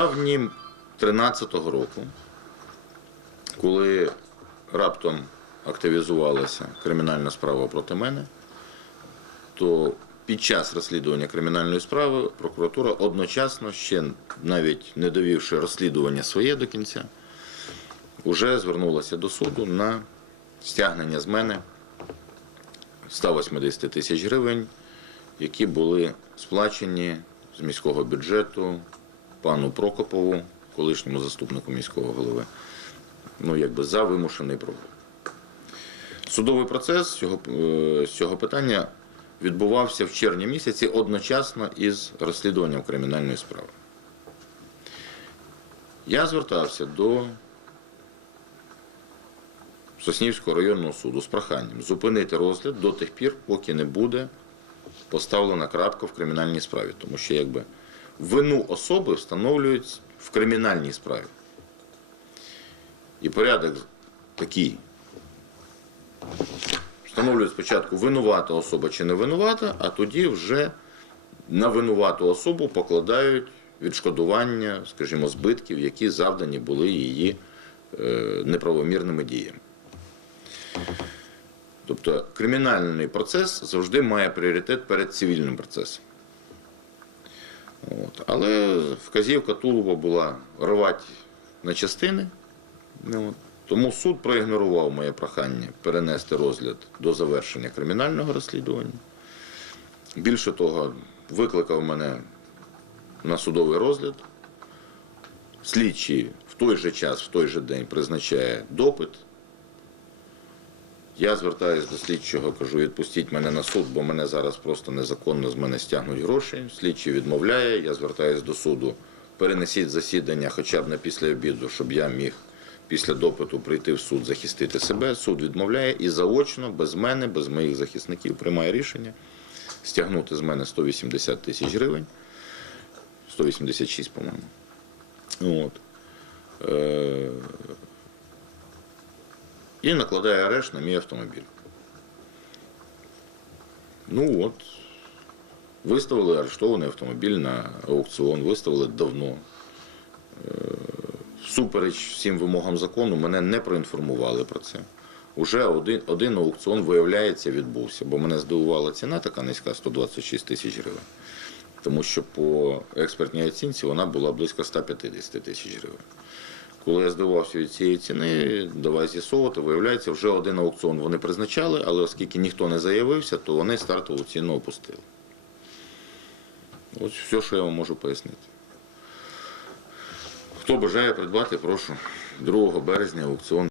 травні 2013 року, коли раптом активізувалася кримінальна справа проти мене, то під час розслідування кримінальної справи прокуратура одночасно, ще навіть не довівши розслідування своє до кінця, вже звернулася до суду на стягнення з мене 180 тисяч гривень, які були сплачені з міського бюджету пану Прокопову, колишньому заступнику міського голови, ну якби за вимушений прогул. Судовий процес цього, е, цього питання відбувався в червні місяці одночасно із розслідуванням кримінальної справи. Я звертався до Соснівського районного суду з проханням зупинити розгляд до тих пір, поки не буде поставлена крапка в кримінальній справі. Тому що якби вину особи встановлюють в кримінальній справі. І порядок такий. Встановлюють спочатку винувата особа чи не винувата, а тоді вже на винувату особу покладають відшкодування, скажімо, збитків, які завдані були її е, неправомірними діями. Тобто кримінальний процес завжди має пріоритет перед цивільним процесом. От. Але вказівка Тулова була рвати на частини. Ну, от. Тому суд проігнорував моє прохання перенести розгляд до завершення кримінального розслідування. Більше того, викликав мене на судовий розгляд. Слідчий в той же час, в той же день призначає допит. Я звертаюся до слідчого, кажу, відпустіть мене на суд, бо мене зараз просто незаконно з мене стягнуть гроші. Слідчий відмовляє, я звертаюся до суду, перенесіть засідання хоча б на після обіду, щоб я міг після допиту прийти в суд захистити себе. Суд відмовляє і заочно, без мене, без моїх захисників, приймає рішення стягнути з мене 180 тисяч гривень. 186, по-моєму. От. І накладає арешт на мій автомобіль. Ну от, виставили арештований автомобіль на аукціон, виставили давно. Е, Всупереч всім вимогам закону, мене не проінформували про це. Уже один, один аукціон, виявляється, відбувся, бо мене здивувала ціна така низька 126 тисяч гривень. Тому що по експертній оцінці вона була близько 150 тисяч гривень. Коли я здивувався від цієї ціни, давай з'ясовувати, виявляється, вже один аукціон вони призначали, але оскільки ніхто не заявився, то вони стартову ціну опустили. Ось все, що я вам можу пояснити. Хто бажає придбати, прошу. 2 березня аукціон.